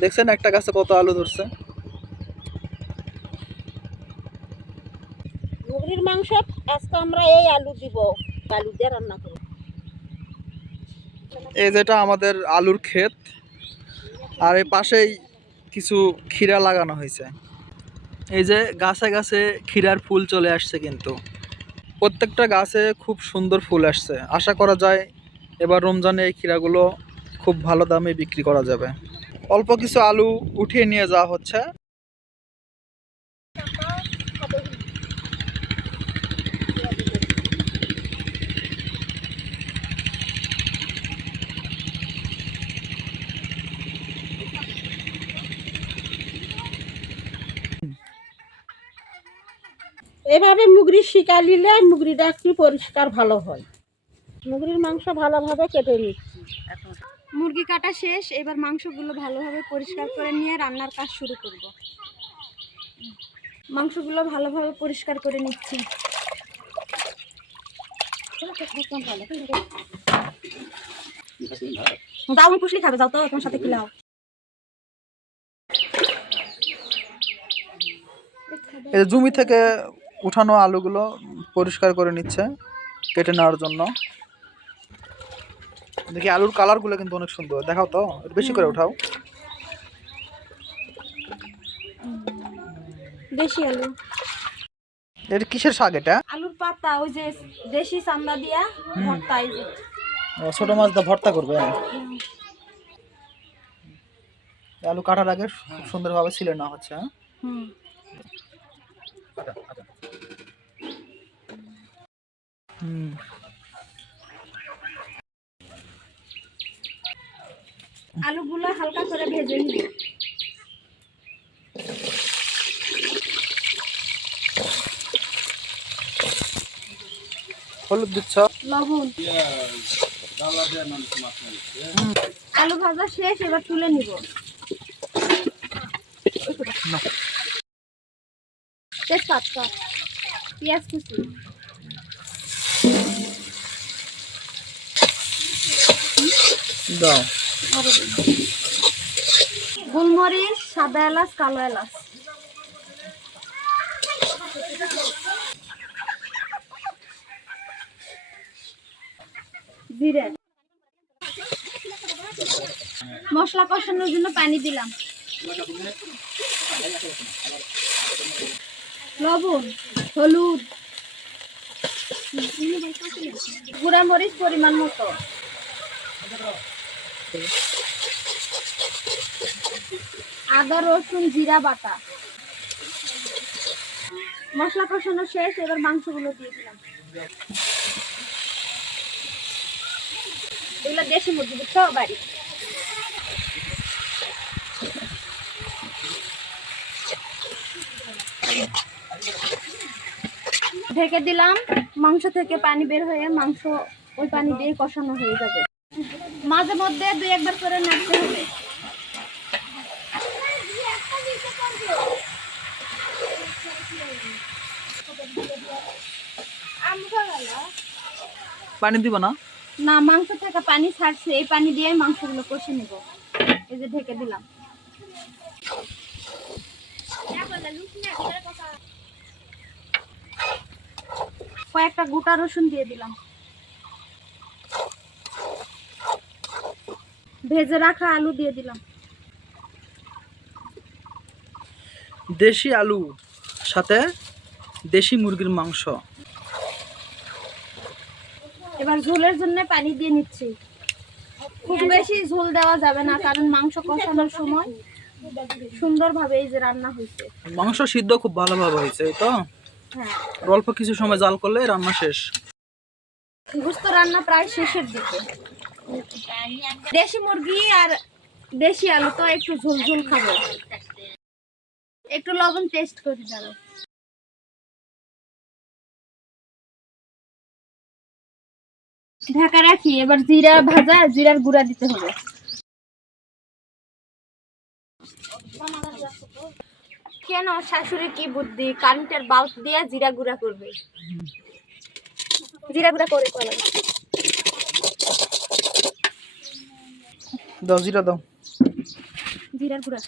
দেখছেন একটা গাছে কত আলু ধরছে। মুরগির মাংস আজকে আমরা এই আলু দিব, আলু দিয়ে রান্না করব। এই যেটা আমাদের আলুর ক্ষেত, আর এই পাশেই কিছু ক্ষীরা লাগানো হয়েছে। এই যে গাছে গাছে ক্ষীরার ফুল চলে আসছে, কিন্তু প্রত্যেকটা গাছে খুব সুন্দর ফুল আসছে। আশা করা যায় এবার রমজানে এই ক্ষীরাগুলো খুব ভালো দামে বিক্রি করা যাবে। অল্প কিছু আলু উঠিয়ে নিয়ে যাওয়া হচ্ছে। এভাবে মুগরির শিকা নিলে মুগরিটা একটু পরিষ্কার ভালো হয়। মুগরির মাংস ভালোভাবে কেটে নিচ্ছি এখন। মুরগি কাটা শেষ, এবার মাংসগুলো ভালোভাবে পরিষ্কার করে নিয়ে রান্নার কাজ শুরু করব। মাংসগুলো ভালোভাবে পরিষ্কার করে নিচ্ছি। যাও, আমি পুষলি খাবে, যাও তো তোমার সাথে খিলাও। এই জমি থেকে উঠানো আলুগুলো পরিষ্কার করে নিচ্ছে কেটে নেওয়ার জন্য। দেখি আলুর কালারগুলো কিন্তু অনেক সুন্দর, দেখাও তো, একটু বেশি করে উঠাও। দেশি আলু। এটা কিসের শাক এটা? আলুর পাতা, ওই যে দেশি চান্দা দিয়া ভর্তা। এই যে ছোট মাছ দা ভর্তা করবে। আলু কাটার আগে খুব সুন্দরভাবে ছিলে নেওয়া হচ্ছে। আলুগুলো হালকা করে ভেজে নিব। হলুদ দিচ্ছ, লবণ। আলু ভাজা শেষ, এবার তুলে নিব। তেজপাতা, পেঁয়াজ কুচি, দাও। গোলমরিচ, সাদা এলাচ, কালো এলাচ, জিরে। মশলা কষানোর জন্য পানি দিলাম। লবণ, হলুদ, গুঁড়া মরিচ পরিমাণ মতো, আদা রসুন জিরা বাটা। মশলা কষানো শেষ, এবার মাংসগুলো দিয়ে দিলাম। এগুলো দেশি মুরগি, বুঝছো, বাড়ি। ঢেকে দিলাম। মাংস থেকে পানি বের হয়ে মাংস ওই পানি দিয়ে কষানো হয়ে যাবে। মাঝে মধ্যে দুই একবার করে নাড়তে হবে। পানি দিব না? না, মাংস থেকে পানি ছাড়ছে, এই পানি দিয়ে মাংসগুলো কষে নেব। এই যে ঢেকে দিলাম। কয়েকটা গোটা রসুন দিয়ে দিলাম। ভেজে রাখা আলু দিয়ে দিলাম। দেশি আলু সাথে দেশি মুরগির মাংস। এবার ঝোলের জন্য পানি দিয়ে নিচ্ছি। খুব বেশি ঝোল দেওয়া যাবে না, কারণ মাংস কষানোর সময় সুন্দরভাবে এই যে রান্না হয়েছে। মাংস সিদ্ধ খুব ভালোভাবে হয়েছে, এই তো। হ্যাঁ, অল্প কিছু সময় জাল করলে রান্না শেষ। গোস্ত রান্না প্রায় শেষের দিকে। দেশি মুরগি আর দেশি আলু তো একটু ঝোল ঝোল খাবো। একটু লবণ টেস্ট করে দাও। ঢাকা রাখি। এবার জিরা ভাজা, জিরার গুঁড়া দিতে হবে। কেন, শাশুড়ি কি বুদ্ধি, কারেন্টের বাল্ব দিয়ে জিরা গুঁড়া করবে। জিরা গুঁড়া করে কলা দাও, জিরা দাও। জিরার গুঁড়া